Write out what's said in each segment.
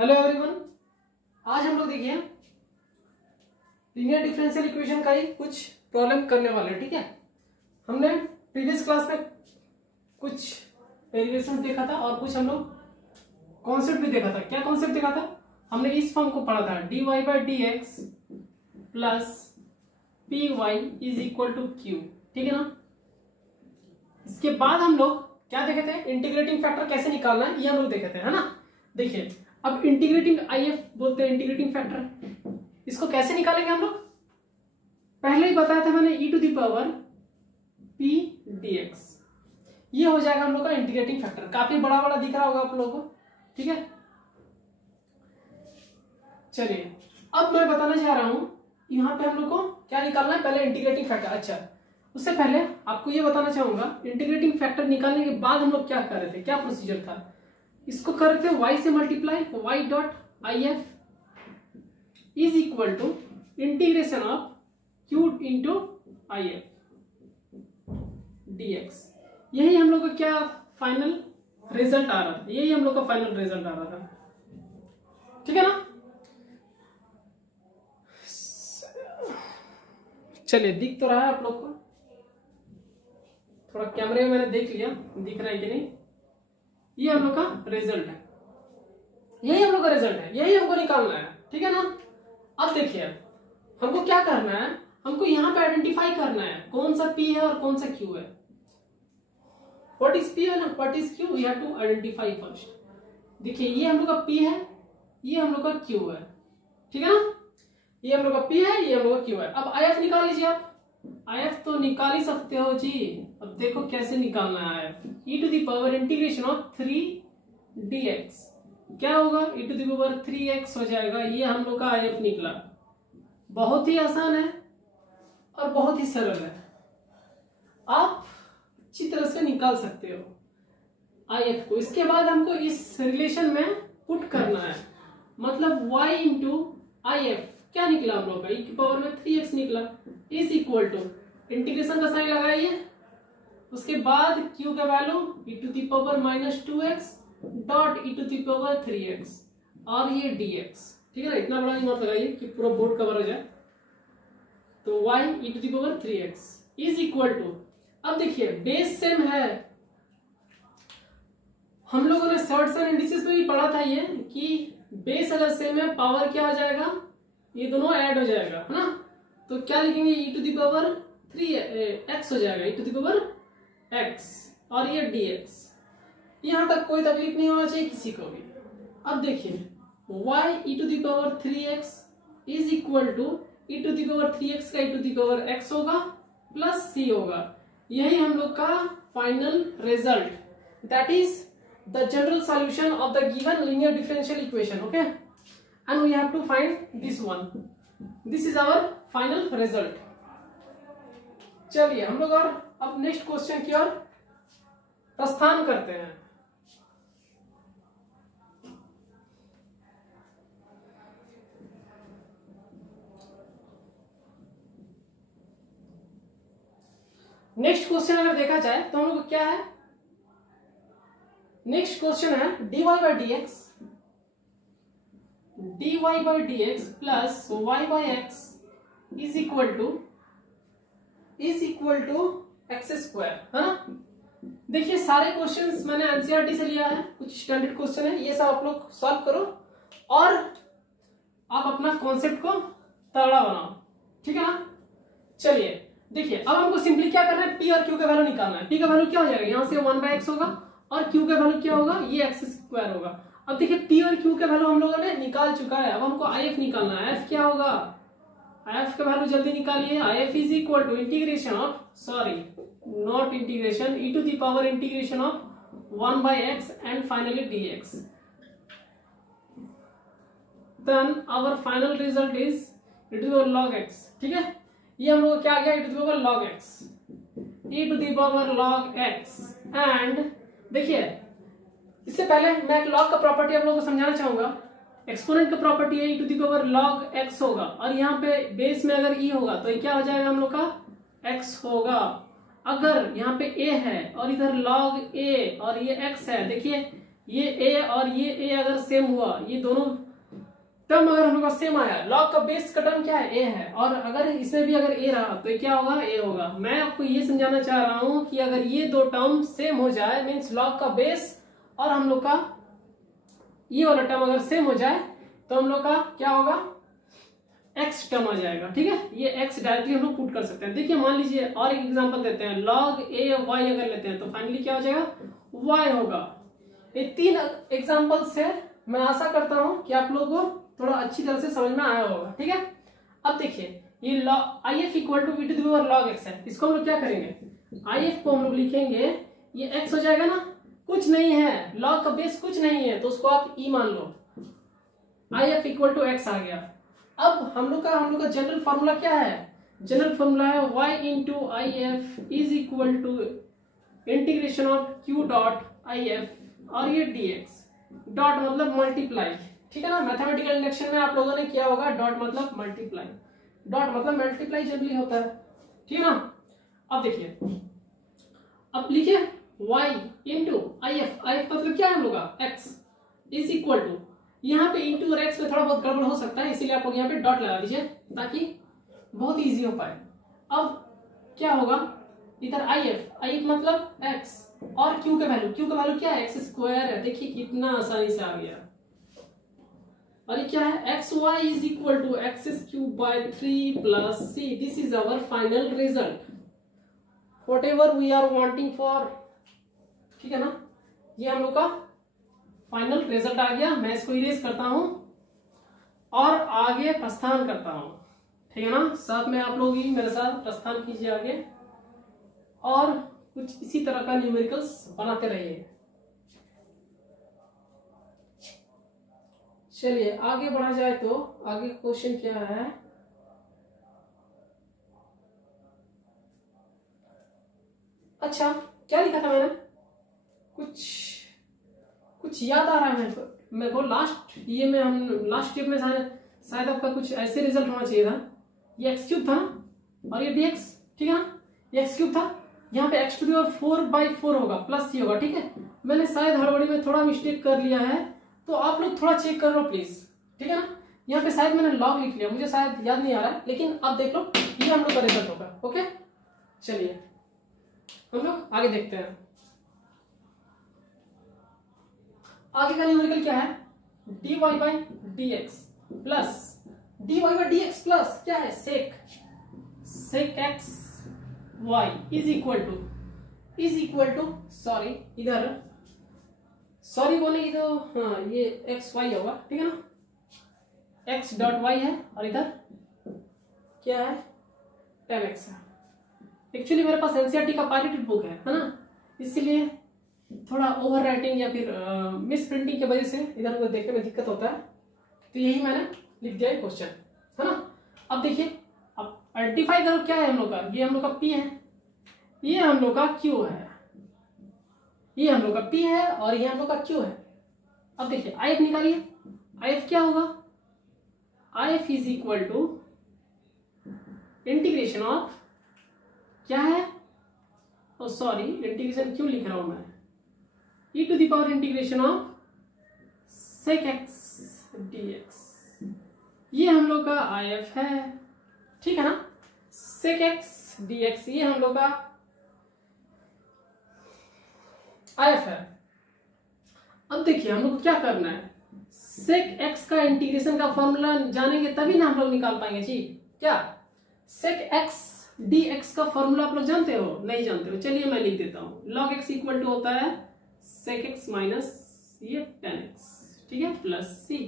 Hello everyone. आज हम लोग देखिए लीनियर डिफरेंशियल इक्वेशन का ही कुछ प्रॉब्लम करने वाले हैं। ठीक है, हमने प्रीवियस क्लास में कुछ डेरिवेशन देखा था और कुछ हम लोग कॉन्सेप्ट भी देखा था। क्या कॉन्सेप्ट देखा था? हमने इस फॉर्म को पढ़ा था dy by D X plus P Y is equal to Q. ठीक है ना। इसके बाद हम लोग क्या देखे थे? इंटीग्रेटिंग फैक्टर कैसे निकालना है ये हम लोग देखे थे, है ना। देखिए अब इंटीग्रेटिंग आईएफ बोलते हैं इंटीग्रेटिंग फैक्टर, इसको कैसे निकालेंगे हम लोग? पहले ही बताया था मैंने e to the power p dx, ये हो जाएगा हम लोग का इंटीग्रेटिंग फैक्टर। काफी बड़ा बड़ा दिख रहा होगा आप लोगों को। ठीक है, चलिए अब मैं बताना चाह रहा हूं यहां पे हम लोग को क्या निकालना है। पहले इंटीग्रेटिंग फैक्टर। अच्छा, उससे पहले आपको ये बताना चाहूंगा इंटीग्रेटिंग फैक्टर निकालने के बाद हम लोग क्या कर रहे थे, क्या प्रोसीजर था। इसको कर रहे थे y से multiply, y dot I F is equal to integration of q into I F D X. यही हम लोग का क्या फाइनल रिजल्ट आ रहा था, यही हम लोग का फाइनल रिजल्ट आ रहा था। ठीक है ना। चलिए दिख तो रहा है आप लोग को, थोड़ा कैमरे में मैंने देख लिया दिख रहा है कि नहीं। ये हम लोग का रिजल्ट है, यही हम लोग का रिजल्ट है, यही हमको निकालना है। ठीक है ना। अब देखिए हमको क्या करना है, हमको यहां पे आइडेंटिफाई करना है कौन सा P है और कौन सा Q है। व्हाट इज P है ना, what is Q, we have to identify first. देखिए ये हम लोग का P है, ये हम लोग का Q है। ठीक है ना, ये हम लोग का P है, ये हम लोग का Q है। अब IF निकाल लीजिए आप। IF तो निकाल ही सकते हो जी। अब देखो कैसे निकालना है IF। e to the power integration of 3 dx क्या होगा, e to the power 3x हो जाएगा। ये हम लोग का IF निकला। बहुत ही आसान है और बहुत ही सरल है, आप अच्छी तरह से निकाल सकते हो IF को। इसके बाद हमको इस रिलेशन में पुट करना है, मतलब y इंटू IF क्या निकला हम लोग का, e की पावर में 3x निकला इज इक्वल टू इंटीग्रेशन का साइन लगाइए, उसके बाद q का value e to the power minus 2x dot e to the power 3x और ये dx। ठीक है ना, इतना बड़ा मत लगाइए कि पूरा बोर्ड कवर हो जाए। तो y e to the power 3x is equal to, अब देखिए बेस सेम है। हम लोगों ने शॉर्ट्स एंड इंडिसेस में भी पढ़ा था ये कि बेस अगर सेम है पावर क्या हो जाएगा, ये दोनों ऐड हो जाएगा, है ना। तो क्या लिखेंगे, e to the power 3x हो जाएगा, e to the power x और ये dx। यहां तक कोई तकलीफ नहीं होना चाहिए किसी को भी। अब देखिए y e to the power 3x is equal to e to the power 3x का e to the power x होगा प्लस c होगा। यही हम लोग का final result, that is the general solution of the given linear differential equation. Okay, and we have to find this one. This is our final result. चलिए हम लोग और अब नेक्स्ट क्वेश्चन की ओर प्रस्थान करते हैं। नेक्स्ट क्वेश्चन अगर देखा जाए तो हम लोग क्या है, नेक्स्ट क्वेश्चन है dy by D X plus y by X is equal to X square, है ना। देखिए सारे क्वेश्चंस मैंने एनसीईआरटी से लिया है, कुछ स्टैंडर्ड क्वेश्चन है, ये सब आप लोग सॉल्व करो और आप अपना कॉन्सेप्ट को तगड़ा बनाओ। ठीक है ना। चलिए देखिए अब हमको सिंपली क्या करना है, p और q का वैल्यू निकालना है। p का वैल्यू क्या हो जाएगा, यहां से 1/x होगा और q का वैल्यू क्या होगा, ये एक्स स्क्वायर होगा। अब देखिए p और q का वैल्यू हम लोगों ने निकाल चुका है, अब हमको IF निकालना है। f क्या होगा, IF का वैल्यू जल्दी निकालिए। IF is equal to integration of, sorry not integration, e to the power integration of 1/x and finally dx। Then our final result is e to the power log x। ठीक है, ये हम लोग क्या आ गया, e to the power log x, e to the power log x। And देखिए इससे पहले मैं एक लॉग का प्रॉपर्टी आप लोगों को समझाना चाहूंगा। एक्सपोनेंट का प्रॉपर्टी है e to the power log x होगा और यहाँ पे बेस में अगर e होगा तो ये क्या हो जाएगा हम लोग का x होगा। अगर यहाँ पे a है और इधर log a और ये x है, देखिए ये ए और ये ए अगर सेम हुआ, ये दोनों टर्म अगर हम लोग का सेम आया, लॉग का बेस का टर्म क्या है, ए है, और अगर इसमें भी अगर ए रहा तो ये क्या होगा, ए होगा। मैं आपको ये समझाना चाह रहा हूं कि अगर ये दो टर्म सेम हो जाए मीन्स लॉग का बेस और हम लोग का ये वाला टर्म अगर सेम हो जाए तो हम लोग का क्या होगा, एक्स टर्म आ जाएगा। ठीक है, ये एक्स डायरेक्टली हम लोग पुट कर सकते हैं। देखिए मान लीजिए और एक एग्जांपल देते हैं, लॉग ए वाई अगर लेते हैं तो फाइनली क्या हो जाएगा, वाई होगा। ये 3 एग्जांपल से मैं आशा करता हूं कि आप लोगों को थोड़ा अच्छी तरह से समझ में आया होगा। ठीक है, अब देखिए ये log I F equal to V to the power log X है। इसको हम लोग क्या करेंगे, आई एफ को हम लोग लिखेंगे, ये एक्स हो जाएगा ना, कुछ नहीं है, लॉग का बेस कुछ नहीं है तो उसको आप ई मान लो, I F equal to x आ गया। अब हम लोग का जनरल फॉर्मूला क्या है, जनरल फॉर्मूला है y into I F is equal to integration of q dot I F और ये dx। डॉट मतलब मल्टीप्लाई, ठीक है ना, मैथमेटिकल इंडक्शन में आप लोगों ने किया होगा, डॉट मतलब मल्टीप्लाई, डॉट मतलब मल्टीप्लाई जनरली होता है। ठीक है ना, अब देखिए, अब लिखिए y into I F, I F मतलब क्या है हम लोग का, x इज इक्वल टू, यहाँ पे इंटू और एक्स में थोड़ा बहुत गड़बड़ हो सकता है, इसीलिए आप लोग यहाँ पे डॉट लगा दीजिए ताकि बहुत इजी हो पाए। अब क्या होगा, इधर आई एफ मतलब एक्स और क्यू का वैल्यू क्या है, एक्स स्क्वायर है। देखिए कितना आसानी से आ गया। और ये क्या है, X Y is equal to X cube by 3 plus C. This is our final result, whatever we are wanting for. ठीक है ना, ये हम लोग का फाइनल रिजल्ट आ गया। मैं इसको इरेज करता हूं और आगे प्रस्थान करता हूं। ठीक है ना, साथ में आप लोग भी मेरे साथ प्रस्थान कीजिए आगे और कुछ इसी तरह का न्यूमेरिकल्स बनाते रहिए। चलिए आगे बढ़ा जाए तो आगे क्वेश्चन क्या है, अच्छा क्या लिखा था मैंने, कुछ याद आ रहा है मेरे को लास्ट ये में, हम लास्ट स्टेप में शायद आपका कुछ ऐसे रिजल्ट होना चाहिए था। ये एक्स क्यूब था ना और ये डी एक्स, ठीक है ना, ये एक्स क्यूब था, यहाँ पे एक्स टू दी पावर 4/4 होगा प्लस सी होगा। ठीक है, मैंने शायद हड़बड़ी में थोड़ा मिस्टेक कर लिया है तो आप लोग थोड़ा चेक कर लो प्लीज। ठीक है ना, यहाँ पे शायद मैंने लॉग लिख लिया, मुझे शायद याद नहीं आ रहा है, लेकिन अब देख लो ये हम लोग का रिजल्ट होगा। ओके चलिए हम लोग आगे देखते हैं। आगे का न्यूमेरिकल क्या है, dy by D X plus dy by D X plus क्या है, sec X Y is equal to sorry इधर सॉरी बोले इधर, हाँ ये एक्स वाई होगा। ठीक है ना, एक्स डॉट वाई है और इधर क्या है, tan x है। एक्चुअली मेरे पास एनसीईआरटी का पायरेटेड बुक है ना, इसीलिए थोड़ा ओवर राइटिंग या फिर मिस प्रिंटिंग की वजह से इधर को देखने में दिक्कत होता है, तो यही मैंने लिख दिया है क्वेश्चन, है ना। अब देखिए, अब आइडेंटिफाई करो क्या है हम लोग का, ये हम लोग का P है, ये हम लोग का Q है, ये हम लोग का P है और ये हम लोग का Q है। अब देखिए IF निकालिए, IF क्या होगा, IF is equal to integration of क्या है, ओ सॉरी इंटीग्रेशन क्यों लिख रहा हूं मैं, e to the power integration of sec x dx, ये हम लोग का IF है। ठीक है ना, sec x dx ये हम लोग का IF है। अब देखिए हम लोग को क्या करना है, sec x का इंटीग्रेशन का फॉर्मूला जानेंगे तभी ना हम लोग निकाल पाएंगे जी। क्या sec x dx का फॉर्मूला आप लोग जानते हो, नहीं जानते हो, चलिए मैं लिख देता हूं, log x इक्वल टू होता है sec x माइनस ये tan x, ठीक है, plus c,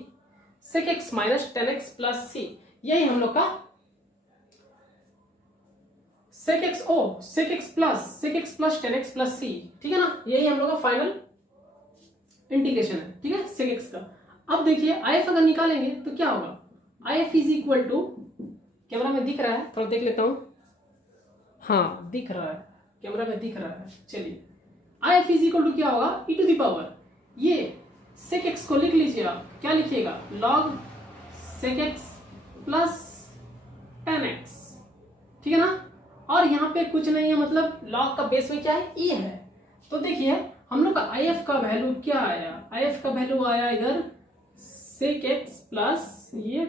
sec x minus tan x plus c, यही हम लोग का sec x plus tan x plus c, ठीक है ना, यही हम लोग का फाइनल इंटीग्रेशन है। ठीक है, sec x का। अब देखिए IF अगर निकालेंगे तो क्या होगा, IF is equal to, camera में दिख रहा है, थोड़ा देख लेता हूं, हाँ दिख रहा है, कैमरा में दिख रहा है। चलिए IF इज इक्वल टू क्या होगा, e टू दी पावर, ये sec x को लिख लीजिए आप, क्या लिखिएगा, log sec x plus tan x, ठीक है ना, और यहाँ पे कुछ नहीं है, मतलब log का बेस में क्या है, e है। तो देखिए हम लोग का आई एफ का वैल्यू क्या आया, आई एफ का वैल्यू आया इधर sec x प्लस ये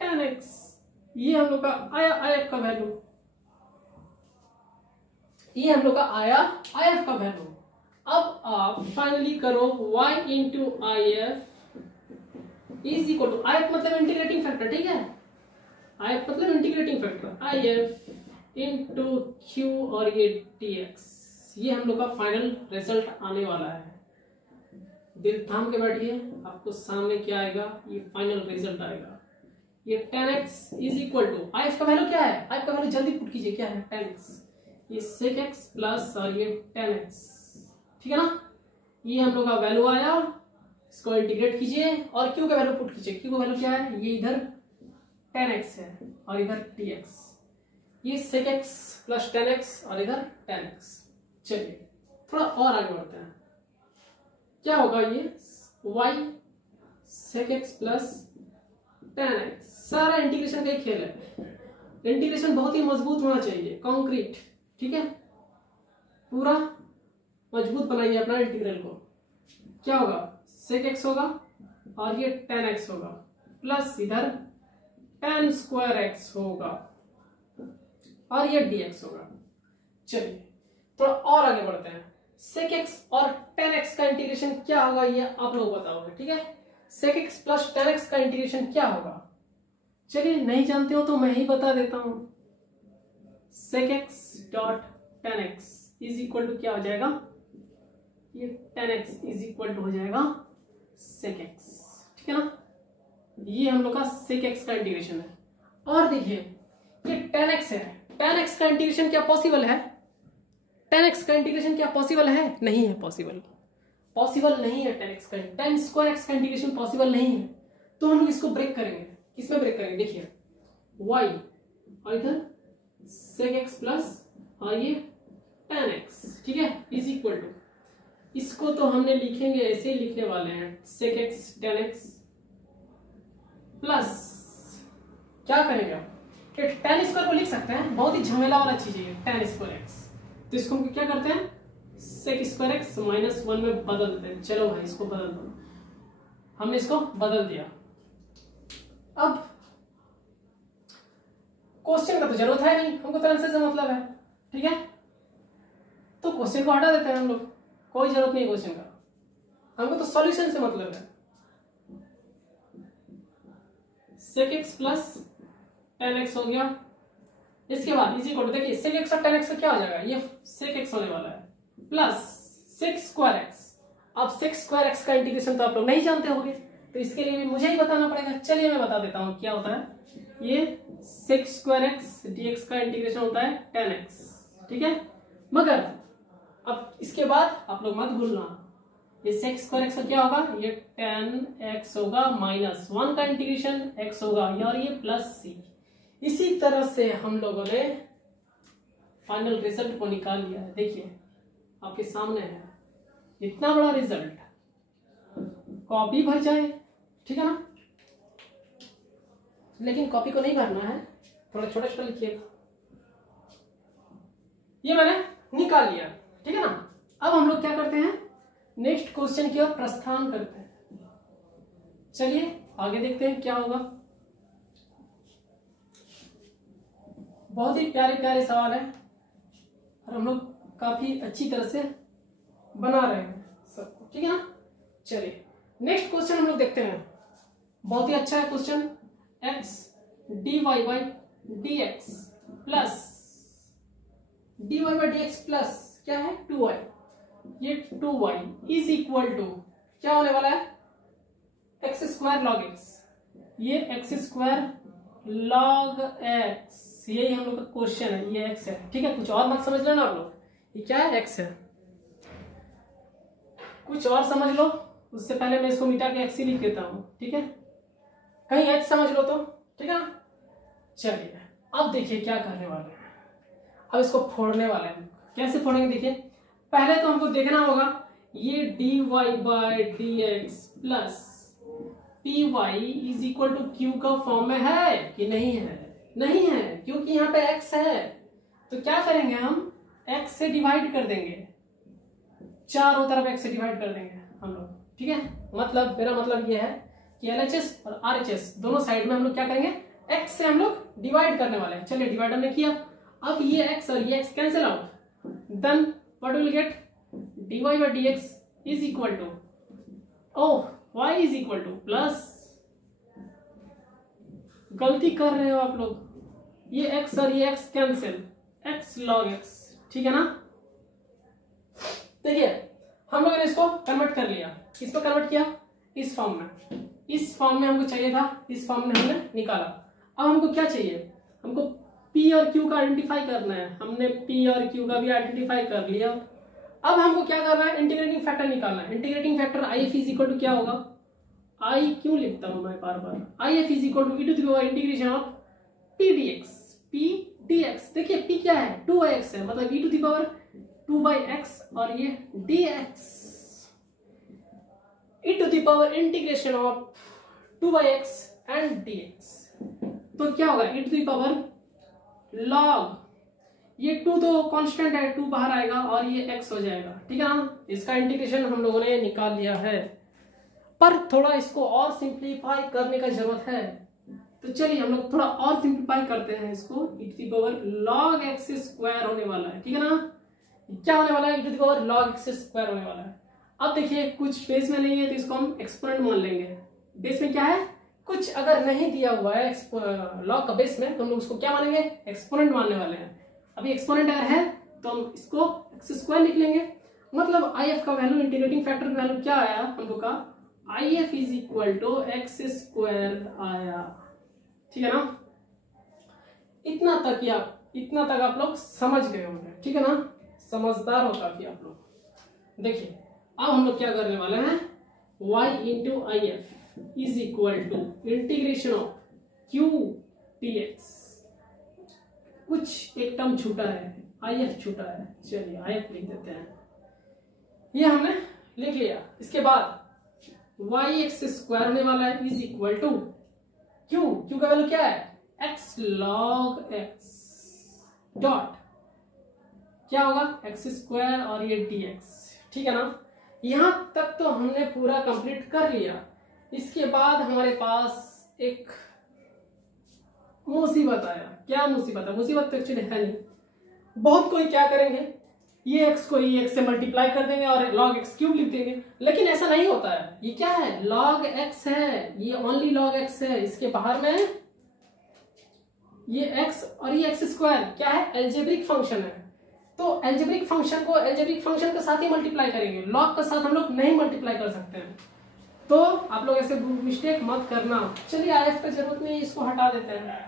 tan x, ये हम लोग का आया आई एफ का वैल्यू, ये हम लोग का आया आई एफ का वैल्यू। अब आप फाइनली करो y into I F is equal to, I F मतलब इंटीग्रेटिंग फैक्टर, ठीक है, आई एफ मतलब integrating factor, I F into Q और ये dx, ये हम लोग का फाइनल रिजल्ट आने वाला है। दिल थाम के बैठिए, आपको सामने क्या आएगा, ये फाइनल रिजल्ट आएगा। ये tan x is equal to, I F का वैल्यू क्या है, आई एफ का वैल्यू जल्दी पुट कीजिए, क्या है tan x, ये sec x प्लस और ये tan x, ठीक है ना, ये हम लोग का वैल्यू आया, इसको इंटीग्रेट कीजिए और q का वैल्यू पुट कीजिए, q का वैल्यू क्या है, ये इधर tan x है और इधर dx, ये sec x plus tan x और इधर tan x। चलिए थोड़ा और आगे बढ़ते हैं, क्या होगा, ये y sec x plus tan x, सारा इंटीग्रेशन का ही खेल है, इंटीग्रेशन बहुत ही मजबूत होना चाहिए, कॉन्क्रीट, ठीक है, पूरा मजबूत बनाइए अपना इंटीग्रल को। क्या होगा, sec x होगा और ये tan x होगा प्लस इधर tan स्क्वायर x होगा और ये dx होगा। चलिए थोड़ा और आगे बढ़ते हैं, sec x और tan x का इंटीग्रेशन क्या होगा ये आप लोग बताओगे, ठीक है, sec x plus tan x का इंटीग्रेशन क्या होगा। चलिए नहीं जानते हो तो मैं ही बता देता हूं, sec x dot tan x is equal to क्या हो जाएगा, ये tan x is equal to हो जाएगा sec x, ठीक है ना, ये हम लोग का sec x का इंटीग्रेशन है। और देखिए ये tan x है, tan x का इंटीग्रेशन क्या पॉसिबल है, tan x का इंटीग्रेशन क्या पॉसिबल है, नहीं है पॉसिबल, पॉसिबल नहीं है tan x का, tan स्क्वायर x का इंटीग्रेशन पॉसिबल नहीं है, तो हम लोग इसको ब्रेक करेंगे, किसमें ब्रेक करेंगे, देखिए y और इधर sec x प्लस और ये tan x, ठीक है, इज इक्वल टू, इसको तो हमने लिखेंगे ऐसे ही लिखने वाले हैं, sec x tan x plus क्या करेंगे, tan स्क्वायर को लिख सकते हैं, बहुत ही झमेला वाला चीज है tan स्क्वायर x, तो इसको हम क्या करते हैं sec स्क्वायर x माइनस 1 में बदल देते हैं। चलो भाई इसको बदल दो, हमने इसको बदल दिया। अब क्वेश्चन का तो जरूरत है नहीं, हमको तो आंसर से मतलब है, ठीक है, तो क्वेश्चन को हटा देते हैं हम लोग, कोई जरूरत नहीं क्वेश्चन का, हमको तो सॉल्यूशन से मतलब है। sec x plus tan x हो गया, इसके बाद इसी को देखिए sec x और tan x का क्या हो जाएगा, ये sec x होने वाला है प्लस sec स्क्वायर x। अब sec स्क्वायर x का इंटीग्रेशन तो आप लोग नहीं जानते होंगे, तो इसके लिए भी मुझे ही बताना पड़ेगा। चलिए मैं बता देता हूँ क्या होता है, ये sec स्क्वायर x dx का इंटीग्रेशन होता है tan x, ठीक है, मगर अब इसके बाद आप लोग मत भूलना, ये sec स्क्वायर x का क्या होगा, ये tan x होगा माइनस 1 का इंटीग्रेशन x होगा और ये प्लस c। इसी तरह से हम लोगों ने फाइनल रिजल्ट को निकाल लिया है, देखिए आपके सामने है, इतना बड़ा रिजल्ट, कॉपी भर जाए, ठीक है ना, लेकिन कॉपी को नहीं भरना है, थोड़ा छोटा छोटा लिखिएगा, ये मैंने निकाल लिया, ठीक है ना। अब हम लोग क्या करते हैं, नेक्स्ट क्वेश्चन की ओर प्रस्थान करते हैं। चलिए आगे देखते हैं क्या होगा, बहुत ही प्यारे प्यारे सवाल है और हम लोग काफी अच्छी तरह से बना रहे हैं सबको, ठीक है ना। चलिए नेक्स्ट क्वेश्चन हम लोग देखते हैं, बहुत ही अच्छा है question, x dy by dx plus dy by dx plus क्या है 2y, ये 2y इज इक्वल टू क्या होने वाला है, एक्स स्क्वायर लॉग एक्स, ये एक्स स्क्वायर लॉग एक्स, यही हम लोग का क्वेश्चन है, ये x है, ठीक है, कुछ और मत समझ लेना आप लोग, ये क्या है x है, कुछ और समझ लो, उससे पहले मैं इसको मिटा के x ही लिख देता हूं, ठीक है, कहीं h समझ लो तो, ठीक है ना। चलिए अब देखिए क्या करने वाले हैं, अब इसको फोड़ने वाले हैं, कैसे फोड़ेंगे देखिए, पहले तो हमको देखना होगा ये dy by dx plus py is equal to q का फॉर्म में है कि नहीं है, नहीं है, क्योंकि यहाँ पे x है, तो क्या करेंगे हम x से डिवाइड कर देंगे। चारों तरफ x से डिवाइड कर देंगे हम लोग, ठीक है। मतलब मेरा मतलब ये है कि LHS और RHS दोनों साइड में हम लोग क्या करेंगे, x से हम लोग डिवाइड करने वाले हैं। चलिए डिवाइड हमने किया, अब ये x और ये x cancel out, then what will get, dy by dx is equal to y is equal to plus, गलती कर रहे हो आप लोग, ये x और ये x cancel, x log x, ठीक है ना। देखिए हम लोगों ने इसको कन्वर्ट कर लिया, इसको कन्वर्ट किया इस फॉर्म में, इस फॉर्म में हमको चाहिए था, इस फॉर्म में हमने निकाला। अब हमको क्या चाहिए, हमको P और Q का आइडेंटिफाई करना है, हमने P और Q का भी आइडेंटिफाई कर लिया। अब हमको क्या करना है, इंटीग्रेटिंग फैक्टर निकालना है। Integrating factor IF is equal to क्या होगा, I क्यों लिखता हूं मैं बार बार, IF is equal to e to the power integration of P dx, P dx। देखिए P क्या है, 2x है, मतलब e to the power 2/x और ये dx, e to the power integration of 2/x and dx। तो क्या होगा, e to the power log, ये 2 तो कांस्टेंट है, 2 बाहर आएगा और ये x हो जाएगा, ठीक है ना। इसका इंटीग्रेशन हम लोगों ने निकाल लिया है, पर थोड़ा इसको और सिंप्लीफाई करने का जरूरत है। तो चलिए हम लोग थोड़ा और सिंप्लीफाई करते हैं इसको, e to the power log x square होने वाला है, ठीक है ना। क्या होने वाला है, e to the power log x square होने वाला है। अब देखिए कुछ बेस में नहीं है तो इसको हम एक्सपोनेंट मान लेंगे। बेस में क्या है, कुछ अगर नहीं दिया हुआ है लॉग का बेस में तो हम लोग उसको क्या मानेंगे, एक्सपोनेंट मानने वाले हैं। अभी एक्सपोनेंट अगर है तो हम इसको x स्क्वायर लिख लेंगे। मतलब IF का वैल्यू, इंटीग्रेटिंग फैक्टर का वैल्यू क्या आया हम लोग का, IF is equal to x square आया, ठीक है ना। इतना तक आप लोग समझ गए होंगे, ठीक है ना, समझदार हो काफी आप लोग। देखिए अब हम लोग क्या करने वाले हैं, y into IF is equal to integration of Q dx। कुछ एक टर्म छूटा है, IF छूटा है, चलिए IF लिख देते हैं, ये हमने लिख लिया। इसके बाद yx स्क्वायर होने वाला है इज इक्वल टू Q का वैल्यू क्या है, x log x डॉट क्या होगा, x स्क्वायर और ये dx, ठीक है ना। यहां तक तो हमने पूरा कंप्लीट कर लिया। इसके बाद हमारे पास एक मुसीबत आया। क्या मुसीबत है, मुसीबत तो एक्चुअली है नहीं, बहुत कोई क्या करेंगे, ये x को ये x से मल्टीप्लाई कर देंगे और log x क्यूब लिख देंगे, लेकिन ऐसा नहीं होता है। ये क्या है, log x है, ये ओनली log x है। इसके बाहर में ये x और ये x स्क्वायर क्या है, एल्जेब्रिक फंक्शन है। तो एल्जेब्रिक फंक्शन को एल्जेब्रिक फंक्शन के साथ ही मल्टीप्लाई करेंगे, लॉग के साथ हम लोग नहीं मल्टीप्लाई कर सकते हैं। तो आप लोग ऐसे मिस्टेक मत करना। चलिए IF का जरूरत नहीं, इसको हटा देते हैं,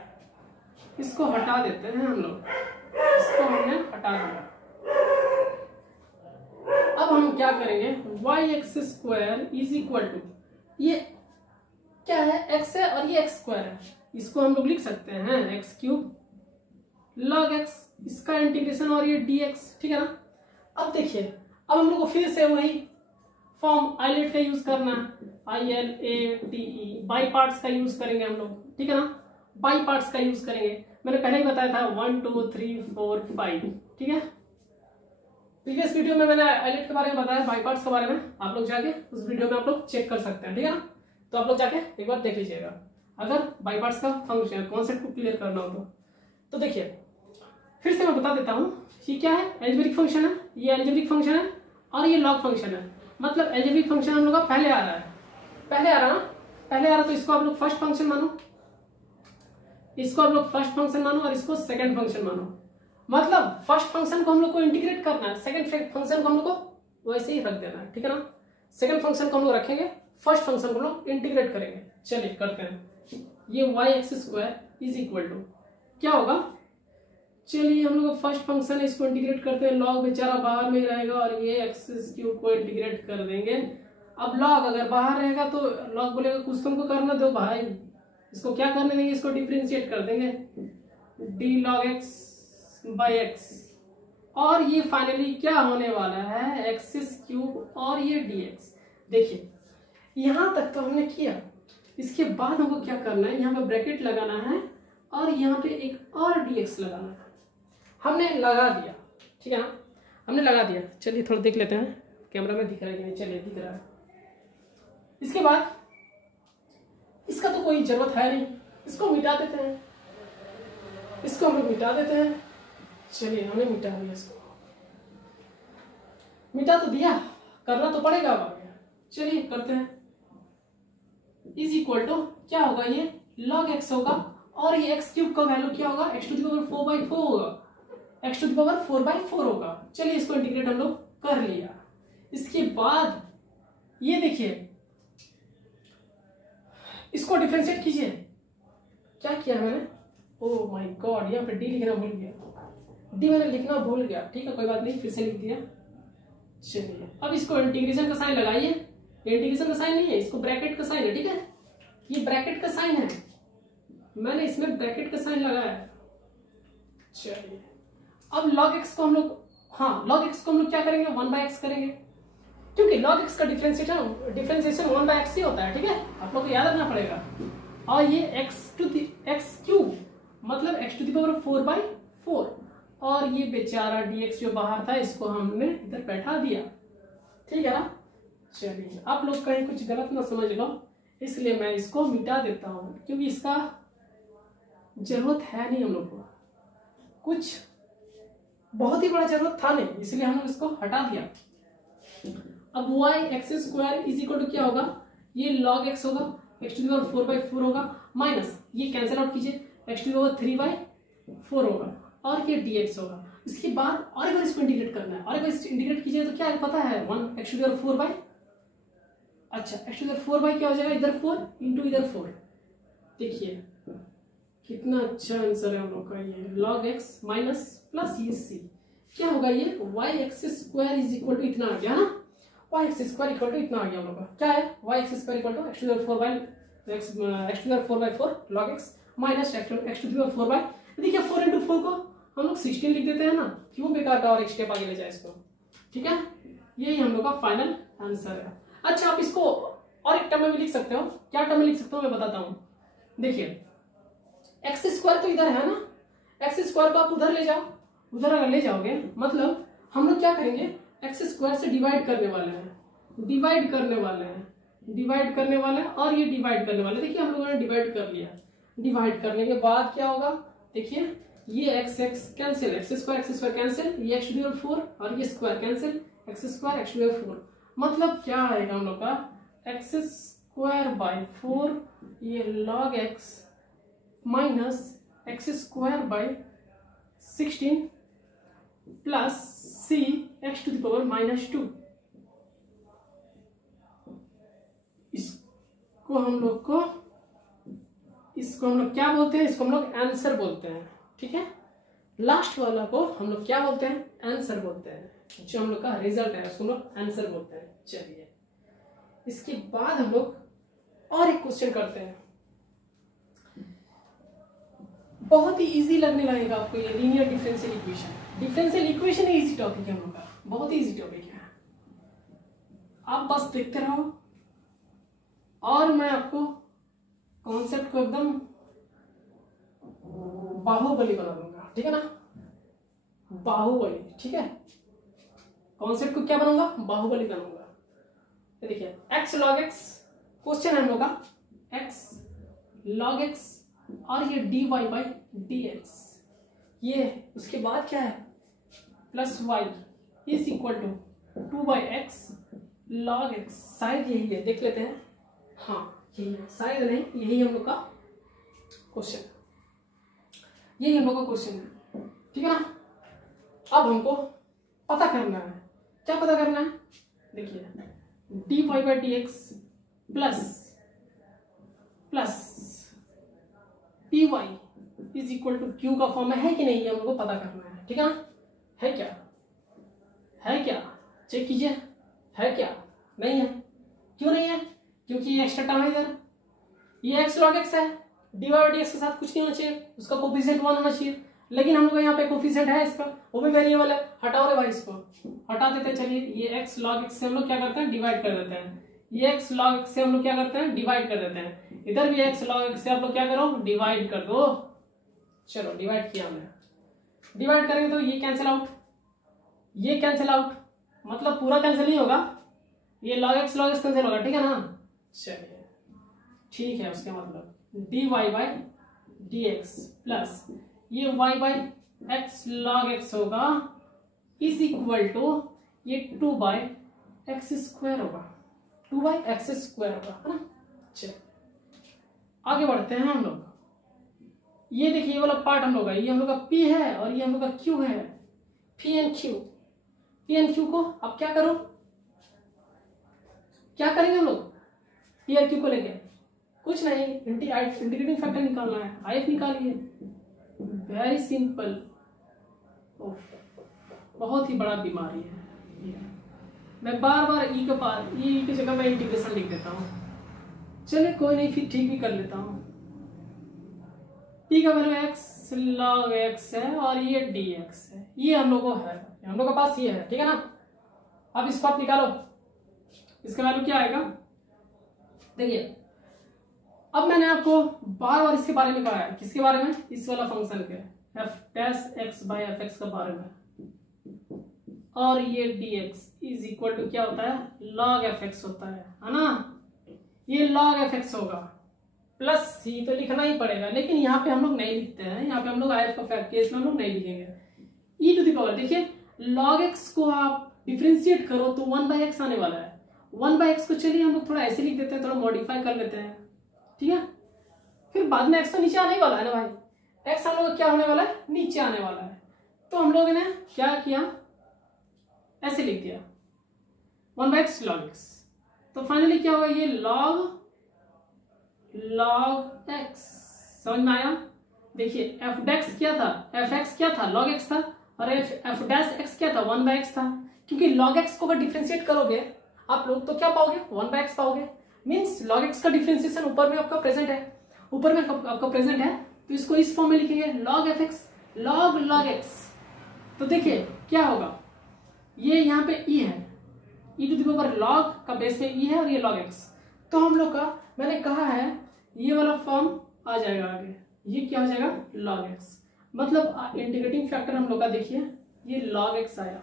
इसको हटा देते हैं हम लोग, इसको हमने हटा दिया। अब हम क्या करेंगे, yx square is equal to, ये क्या है, x है और ये x स्क्वायर है, इसको हम लोग लिख सकते हैं x क्यूब log x, इसका इंटीग्रेशन और ये dx, ठीक है ना। अब देखिए अब हम लोग को फिर से वही फॉर्म आइलेट का यूज करना है, ILATE, बाई पार्ट्स का यूज करेंगे हम लोग, ठीक है ना, बाई पार्ट्स का यूज करेंगे। मैंने पहले ही बताया था 1 2 3 4 5, ठीक है। प्रीवियस वीडियो में मैंने आइलेट के बारे में बताया, बाई पार्ट्स के बारे में, आप लोग जाके उस वीडियो में आप लोग चेक कर सकते हैं, ठीक है ना। तो आप लोग जाके एक बार देख लीजिएगा अगर बाई पार्ट्स का फंक्शन कॉन्सेप्ट को क्लियर करना हो तो देखिए फिर से मैं बता देता हूं, ये क्या है, एल्जेब्रिक फंक्शन है, ये एल्जेब्रिक फंक्शन है और ये लॉग फंक्शन है। मतलब एल्जेब्रिक फंक्शन हम लोग का पहले आ रहा है, पहले आ रहा तो इसको आप लोग फर्स्ट फंक्शन मानो, इसको आप लोग फर्स्ट फंक्शन मानो और इसको सेकंड फंक्शन मानो। मतलब फर्स्ट फंक्शन को हम लोग को इंटीग्रेट करना है, सेकंड फंक्शन को हम लोग को वैसे ही रख देना है, ठीक है ना। सेकंड फंक्शन को हम लोग रखेंगे, फर्स्ट फंक्शन को लोग इंटीग्रेट करेंगे। चलिए करते हैं, ये yx square is equal to क्या होगा, चलिए हम लोग फर्स्ट फंक्शन है इसको इंटीग्रेट करते हैं, log बेचारा बाहर में रहेगा और ये x क्यूब को इंटीग्रेट कर देंगे। अब log अगर बाहर रहेगा तो log बोलेगा कुछ तुमको करना दो भाई, इसको क्या करने देंगे, इसको डिफरेंशिएट कर देंगे d log x by x, और ये फाइनली क्या होने वाला है, x क्यूब और ये dx। देखिए यहां तक तो हमने किया, इसके बाद हमको क्या करना है, यहाँ पे ब्रैकेट लगाना है और यहाँ पे एक और dx लगाना है। हमने लगा दिया, ठीक है ना, हमने लगा दिया। चलिए थोड़ा देख लेते हैं कैमरा में दिख रहा है कि नहीं, चलिए दिख रहा है। इसके बाद इसका तो कोई जरूरत है नहीं, इसको मिटा देते हैं, इसको हम लोग मिटा देते हैं। चलिए हमने मिटा दिया, इसको मिटा तो दिया, करना तो पड़ेगा अब आगे। चलिए करते हैं। इज इक्वल टू क्या होगा, ये log x होगा और ये x क्यूब का वैल्यू क्या होगा, x टू द पावर 4/4 होगा, x टू द पावर 4/4 होगा। चलिए इसको इंटीग्रेट हम लोग कर लिया। इसके बाद ये देखिए, इसको डिफरेंशिएट कीजिए। क्या किया मैंने, ओह माय गॉड, यहाँ पे डी लिखना भूल गया, डी मैंने लिखना भूल गया। ठीक है कोई बात नहीं, फिर से लिख दिया। चलिए अब इसको इंटीग्रेशन का साइन लगाइए, ये इंटीग्रेशन का साइन नहीं है, इसको ब्रैकेट का साइन है। ठीक है, ये ब्रैकेट का साइन है, मैंने इसमें ब्रैकेट का साइन लगाया है। चलिए अब log x को हम लोग, हाँ log x को हम लोग क्या करेंगे, 1/x करेंगे, क्योंकि log x का डिफरेंशिएशन 1/x ही होता है। ठीक है, आप लोग को याद रखना पड़ेगा। और ये x क्यूब मतलब x टू द पावर 4/4, और ये बेचारा dx जो बाहर था इसको हमने इधर बैठा दिया। ठीक है ना। चलिए आप लोग कहीं कुछ गलत ना समझ लो, इसलिए मैं इसको मिटा देता हूं, क्योंकि इसका जरूरत है नहीं हम लोग को, कुछ बहुत ही बड़ा जरूरत था नहीं, इसलिए हम लोग इसको हटा दिया। अब y(x² इज इक्वल टू क्या होगा, ये log x होगा, x टू द पावर 4/4 होगा, माइनस ये कैंसिल आउट कीजिए, x टू द पावर 3/4 होगा, और ये dx होगा। इसके बाद और एक बार इसको इंटीग्रेट करना है, और एक बार इंटीग्रेट कीजिए तो क्या है पता है, 1 x टू द पावर 4/, अच्छा x टू द पावर 4/, क्या हो जाएगा, इधर 4 इंटू इधर 4। देखिए कितना अच्छा आंसर है हम लोग का, ये log x माइनस प्लस ये c क्या होगा, ये y(x² इज इक्वल टू इतना आ गया ना, y(x² इक्वल टू इतना आ गया हम लोग का, क्या है y(x² equal to x to the power 4/4 log x minus x to the power 4/, देखिए 4 इंटू 4 को हम लोग 16 लिख देते हैं ना, क्यों बेकार का और एक स्टेप आगे ले जाए इसको। ठीक है, यही हम लोग का फाइनल आंसर है। अच्छा आप इसको और एक टर्म में भी लिख सकते हो, क्या टर्म में लिख सकते हो मैं बताता हूँ। देखिए x² तो इधर है ना, x² को आप उधर ले जाओ, उधर अगर ले जाओगे मतलब हम लोग क्या करेंगे, x² से डिवाइड करने वाले हैं, डिवाइड करने वाले हैं और ये डिवाइड करने वाले। देखिए हम लोगों ने डिवाइड कर लिया, डिवाइड करने के बाद क्या होगा, देखिए ये x कैंसिल, x² कैंसिल, ये x टू द पावर 4 और ये square cancel, x² x to the power 4, मतलब क्या आएगा हम लोग का, x²/4 ये log x minus x²/16 plus c x to the power -2। इसको हम लोग क्या बोलते हैं, इसको हम लोग आंसर बोलते हैं। ठीक है, लास्ट वाला को हम लोग क्या बोलते हैं, आंसर बोलते हैं, जो हम लोग का रिजल्ट है उसको हम लोग आंसर बोलते हैं। चलिए इसके बाद हम लोग और एक क्वेश्चन करते हैं, बहुत ही इजी लगने लगेगा आपको ये linear differential equation easy topic है हम लोग का, बहुत ही इजी टॉपिक है, आप बस देखते रहो और मैं आपको कॉन्सेप्ट को एकदम बाहुबली बना दूंगा। ठीक है ना, बाहुबली। ठीक है, कॉन्सेप्ट को क्या बनाऊंगा, बाहुबली बनाऊंगा। देखिए x log x क्वेश्चन है हम लोग का, x log x और ये dy/dx, ये उसके बाद क्या है plus y is equal to 2/x log x, शायद यही है, देख लेते हैं, हाँ यही है, शायद नहीं यही हम लोग का क्वेश्चन, यही हम लोग का क्वेश्चन है। ठीक है ना, अब हमको पता करना है, क्या पता करना है, देखिए dy/dx plus dy is equal to Q का फॉर्म है कि नहीं, ये हम लोग को पता करना है। ठीक है ना, है क्या चेक कीजिए, है क्या, नहीं है, क्यों नहीं है, क्योंकि ये एक्स्ट्रा टर्म है इधर, ये x log x है, dy/dx के साथ कुछ नहीं होना चाहिए, उसका कोफिशिएंट 1 होना चाहिए, लेकिन हम लोग यहाँ पे कोफिशिएंट है इसका, वो भी वेरिएबल है, हटाओ रे भाई, इसको हटा देते हैं। चलिए ये x log x से हम लोग क्या करते हैं, डिवाइड कर देते हैं, ये x log x से हम लोग क्या करते हैं, डिवाइड कर देते हैं, इधर भी x log x से आप लोग क्या करो, डिवाइड कर दो। चलो डिवाइड किया हमने, डिवाइड करेंगे तो ये कैंसिल आउट, ये कैंसिल आउट, मतलब पूरा कैंसिल नहीं होगा, ये log x कैंसिल होगा, ठीक है ना। चलिए ठीक है, उसके मतलब dy बाई dx प्लस ये y by x log x होगा इज इक्वल टू ये 2 बाई एक्स स्क्वायर होगा, 2 बाई एक्स स्क्वायर होगा, है ना। चलिए आगे बढ़ते हैं हम लोग। ये देखिए ये वाला पार्ट हम लोग का, ये हम लोग का P है और ये हम लोग का Q है, P एंड Q को अब क्या करो, क्या करेंगे हम लोग P और Q को लेके, कुछ नहीं, इंटीग्रेटिंग फैक्टर निकालना है, IF निकालिए, वेरी सिंपल। बहुत ही बड़ा बीमारी है, मैं बार बार ई की जगह मैं इंटीग्रेशन लिख देता हूँ। चलिए कोई नहीं, फिर ठीक भी कर लेता हूँ। P का वैल्यू x log x है और ये dx है, ये हम लोग को है, हम लोग के पास ये है, ठीक है ना। अब इसको आप निकालो, इसका वैल्यू क्या आएगा, देखिए अब मैंने आपको बार बार इसके बारे में कहा है, किसके बारे में, इस वाला फंक्शन के f dash x by F x के बारे में, और ये dx इज इक्वल टू क्या होता है, log एफ एक्स होता है ना। ये log एफ एक्स होगा प्लस सी, तो लिखना ही पड़ेगा, लेकिन यहाँ पे हम लोग नहीं लिखते हैं, यहाँ पे हम लोग IF का फैक्ट केस में हम लोग नहीं लिखेंगे। e टू द पावर, देखिए log x को आप डिफ्रेंशिएट करो तो 1 बाई एक्स आने वाला है, 1 बाई एक्स को चलिए हम लोग थोड़ा ऐसे लिख देते हैं, थोड़ा मॉडिफाई कर लेते हैं, ठीक है। फिर बाद में x तो नीचे आने वाला है ना भाई, x हम लोग क्या होने वाला है, नीचे आने वाला है, तो हम लोगों ने क्या किया, ऐसे लिख दिया 1 बाई एक्स log x, तो फाइनली क्या होगा, ये log x, समझ में आया। देखिए f डैश क्या था, f x क्या था, log x था, और f डैश x क्या था, 1 बाई एक्स था, क्योंकि log x को अगर डिफ्रेंशिएट करोगे आप लोग तो क्या पाओगे, 1 बाई एक्स पाओगे, मीन्स log x का डिफ्रेंशिएशन ऊपर में आपका प्रेजेंट है, ऊपर में आपका प्रेजेंट है, तो इसको इस फॉर्म में लिखेंगे log f x log x। तो देखिए क्या होगा, ये यहाँ पे e है, e to the power log का बेस में e है और ये log x, तो हम लोग का मैंने कहा है ये वाला फॉर्म आ जाएगा आगे, ये क्या हो जाएगा log x, मतलब इंटीग्रेटिंग फैक्टर हम लोग का देखिए ये log x आया।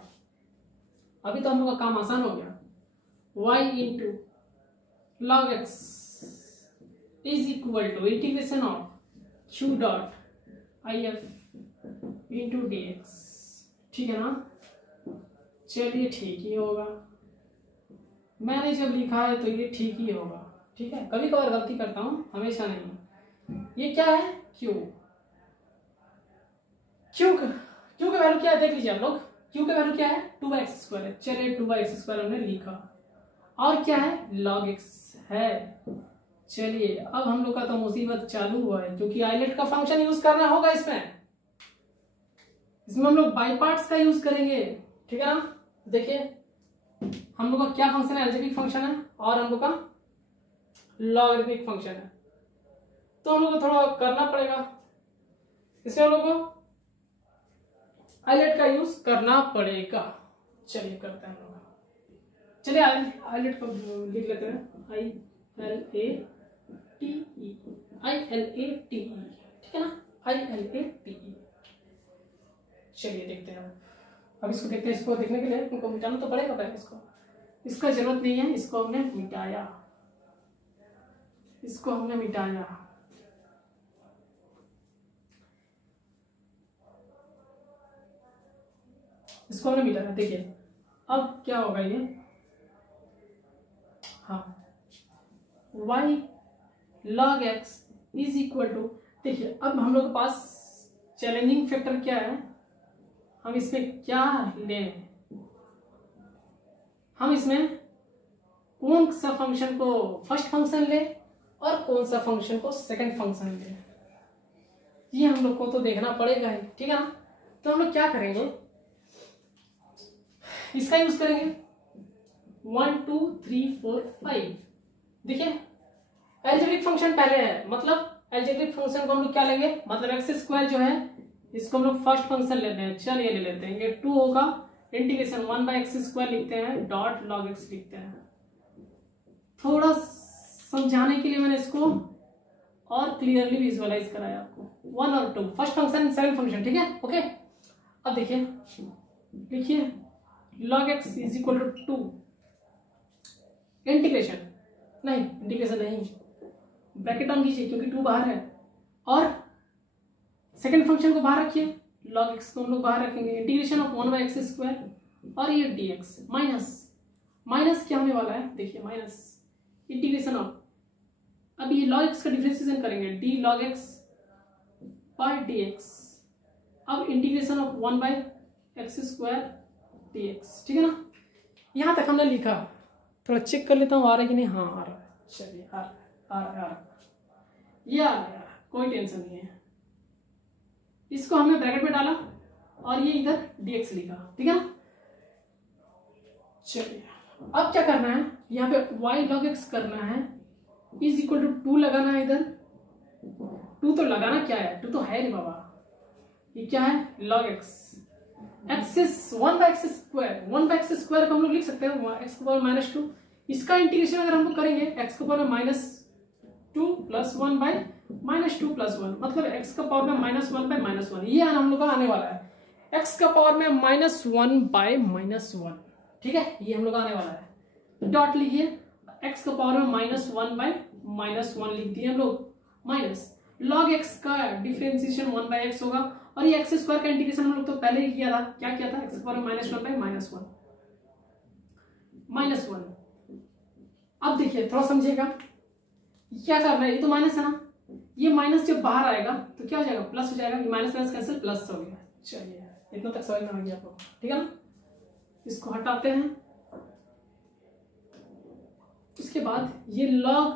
अभी तो हम लोग का काम आसान हो गया, y into log x is equal to integration of q dot IF into dx, ठीक है ना। चलिए ठीक ही होगा, मैंने जब लिखा है तो ये ठीक ही होगा, ठीक है। कभी कभार गलती करता हूं, हमेशा नहीं। ये क्या है, Q का वैल्यू क्या है, देख लीजिए आप लोग, Q का वैल्यू क्या है, 2 बाई एक्स स्क्वायर है, चलिए 2 बाई एक्स स्क्वायर हमने लिखा, और क्या है log x है। चलिए अब हम लोग का तो मुसीबत चालू हुआ है, क्योंकि आइलेट का फंक्शन यूज करना होगा, इसमें हम लोग बाई पार्ट्स का यूज करेंगे, ठीक है ना। देखिए हम लोग का क्या फंक्शन है, अलजेब्रिक फंक्शन है, और हम लोग का लॉगरिथमिक फंक्शन है, तो हम लोग को थोड़ा करना पड़ेगा, इसमें हम लोग को आइलेट का यूज करना पड़ेगा। चलिए करते हैं हम लोग, चलिए आइलेट को लिख लेते हैं, ILATE, ठीक है ना, ILATE। चलिए देखते हैं, अब इसको देखते हैं, इसको देखने के लिए उनको मिटाना तो पड़ेगा पहले, इसका जरूरत नहीं है, इसको हमने मिटाया, इसको हमने मिटाया, इसको हमने मिटाया। देखिए अब क्या होगा ये, हाँ y log x is equal to, देखिए अब हम लोग के पास चैलेंजिंग फैक्टर क्या है, हम इसमें क्या लें, हम इसमें कौन सा फंक्शन को फर्स्ट फंक्शन ले और कौन सा फंक्शन को सेकंड फंक्शन ले, ये हम लोग को तो देखना पड़ेगा ही, ठीक है ना। तो हम लोग क्या करेंगे, इसका यूज करेंगे 1 2 3 4 5। देखिए अलजेब्रिक फंक्शन पहले है, मतलब अलजेब्रिक फंक्शन को हम लोग क्या लेंगे, मतलब एक्स स्क्वायर जो है इसको हम लोग फर्स्ट फंक्शन लेते हैं, चलिए ले लेते हैं, ये 2 होगा, इंटीग्रेशन 1 बाई एक्स स्क्वायर लिखते हैं, डॉट log x लिखते हैं। थोड़ा समझाने के लिए मैंने इसको और क्लियरली विजुअलाइज कराया आपको, 1 और 2 फर्स्ट फंक्शन सेकंड फंक्शन, ठीक है, ओके। अब देखिए लिखिए log x is equal to 2, integration नहीं, ब्रैकेट ऑन कीजिए क्योंकि 2 बाहर है, और सेकंड फंक्शन को बाहर रखिए, log x को हम लोग बाहर रखेंगे, इंटीग्रेशन ऑफ 1/x², और ये dx माइनस क्या होने वाला है, देखिए माइनस इंटीग्रेशन ऑफ, अब ये log x का डिफरेंशिएशन करेंगे, d log x by dx, अब इंटीग्रेशन ऑफ 1/x² dx, ठीक है ना। यहां तक हमने लिखा, थोड़ा चेक कर लेता हूँ आ रहा है कि नहीं, हाँ आ रहा है, चलिए आ रहा है, ये आ रहा है, कोई टेंशन नहीं है। इसको हमने ब्रैकेट में डाला और ये इधर dx लिखा, ठीक है ना। चलिए अब क्या करना है, यहाँ पे y log x करना है, इज इक्वल टू 2 लगाना है, इधर 2 तो लगाना क्या है, 2 तो है नहीं बाबा, ये क्या है log x, एक्सिस 1/x² को हम लोग लिख सकते हैं x⁻⁻², इसका इंटीग्रेशन अगर हम लोग करेंगे x⁻⁻2 + 1/-2 + 1, मतलब x⁻⁻1/-1, ये हम लोग का आने वाला है x⁻⁻1/-1, ठीक है, ये हम लोग आने वाला है। डॉट लिखिए, x⁻⁻1/-1 लिख दिए हम लोग, माइनस log x का डिफरेंशिएशन 1/x होगा, और ये x² का इंटीग्रेशन हम लोग तो पहले ही किया था, क्या किया था, x⁻⁻1/-1। अब देखिए थोड़ा समझिएगा, क्या करना है, ये तो माइनस है ना, ये माइनस जब बाहर आएगा तो क्या हो जाएगा, प्लस हो जाएगा, ये माइनस कैंसिल, प्लस हो गया। चलिए इतना तक समझ में आ गया आपको, ठीक है ना। इसको हटाते हैं, उसके बाद ये log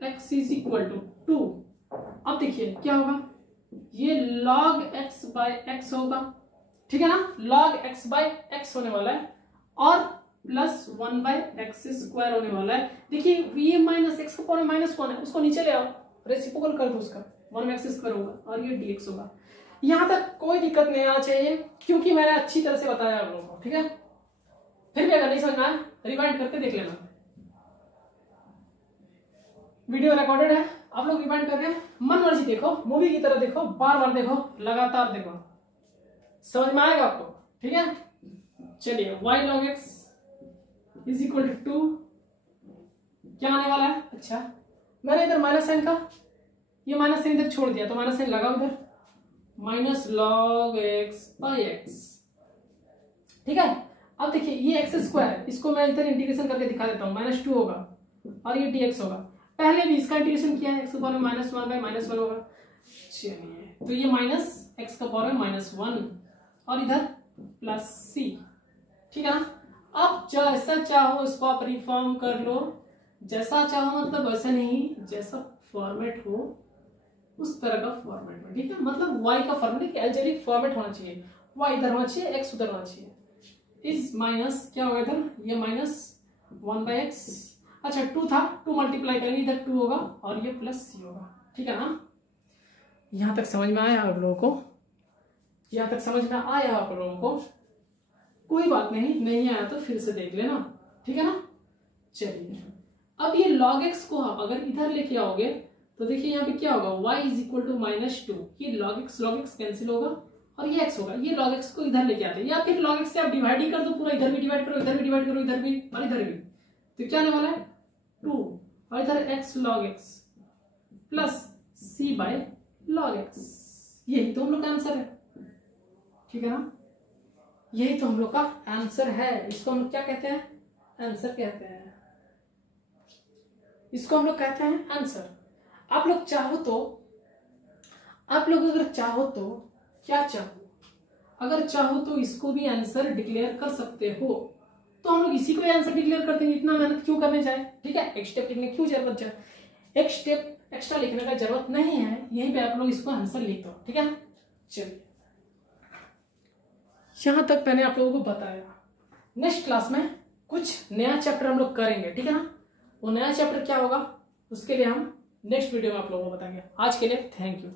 x is equal to 2, अब देखिए क्या होगा, ये log x/x होगा, ठीक है ना, log x/x होने वाला है, और प्लस 1/x² होने वाला है। देखिए ये माइनस x⁻⁻1 है, उसको नीचे ले आओ, रेसिप्रोकल कर दो उसका, 1/x² होगा, और ये dx होगा। यहां तक कोई दिक्कत नहीं आना चाहिए, क्योंकि मैंने अच्छी तरह से बताया आप लोगों को, ठीक है। फिर भी अगर नहीं समझना है रिवाइंड करके देख लेना, वीडियो रिकॉर्डेड है, आप लोग रिवाइंड कर रहे हैं, मन मर्जी देखो, मूवी की तरह देखो, बार बार देखो, लगातार देखो, समझ में आएगा आपको, ठीक है। चलिए y log x is equal to 2, क्या आने वाला है, अच्छा मैंने इधर माइनस साइन का, ये माइनस साइन इधर छोड़ दिया, तो माइनस साइन लगाओ इधर, माइनस log x/x, ठीक है। अब देखिए ये x², इसको मैं इधर इंटीग्रेशन करके दिखा देता हूँ, -2 होगा, और ये dx होगा, पहले भी इसका इंटीग्रेशन किया है, x⁻⁻1/-1 होगा। चलिए तो ये माइनस x⁻⁻1 और इधर प्लस c, ठीक है ना। अब जैसा चाहो इसको आप रिफॉर्म कर लो, जैसा चाहो, मतलब वैसा नहीं, जैसा फॉर्मेट हो उस तरह का फॉर्मेट में, ठीक है। मतलब y का फॉर्मेट एल्जेब्रिक फॉर्मेट होना चाहिए, y इधर होना चाहिए, x उधर होना चाहिए, इस माइनस क्या होगा इधर, ये -1/x, अच्छा 2 था, 2 मल्टीप्लाई करेंगे, इधर 2 होगा, और ये प्लस c होगा, ठीक है ना। यहां तक समझ में आया आप लोगों को, यहां तक समझ में आया आप लोगों को, कोई बात नहीं आया तो फिर से देख लेना, ठीक है ना। चलिए अब ये log x को आप अगर इधर लेके आओगे तो देखिए यहाँ पे क्या होगा, y इज इक्वल टू -2, ये log x कैंसिल होगा, और ये x होगा, ये log x को इधर लेके आते हैं, या फिर log x से आप डिवाइड ही कर दो पूरा, इधर भी डिवाइड करो, इधर भी डिवाइड करो, इधर भी और इधर भी, तो क्या आने वाला है 2, और इधर x log x plus c by log x, यही तो हम लोग का आंसर है, ठीक है ना, यही तो हम लोग का आंसर है। इसको हम लोग क्या कहते हैं, आंसर कहते हैं, इसको हम लोग कहते हैं आंसर। आप लोग चाहो तो, आप लोग अगर चाहो तो, क्या चाहो, अगर चाहो तो इसको भी आंसर डिक्लेयर कर सकते हो, तो हम लोग इसी को आंसर डिक्लेयर करते हैं, इतना मेहनत क्यों करने जाए, ठीक है। एक स्टेप लिखने क्यों जरूरत जाए, एक स्टेप एक्स्ट्रा लिखने का जरूरत नहीं है, यहीं पे आप लोग इसको आंसर लिख दो, ठीक है। चलिए यहां तक मैंने आप लोगों को बताया, नेक्स्ट क्लास में कुछ नया चैप्टर हम लोग करेंगे, ठीक है ना। वो नया चैप्टर क्या होगा उसके लिए हम नेक्स्ट वीडियो में आप लोगों को बताएंगे। आज के लिए थैंक यू।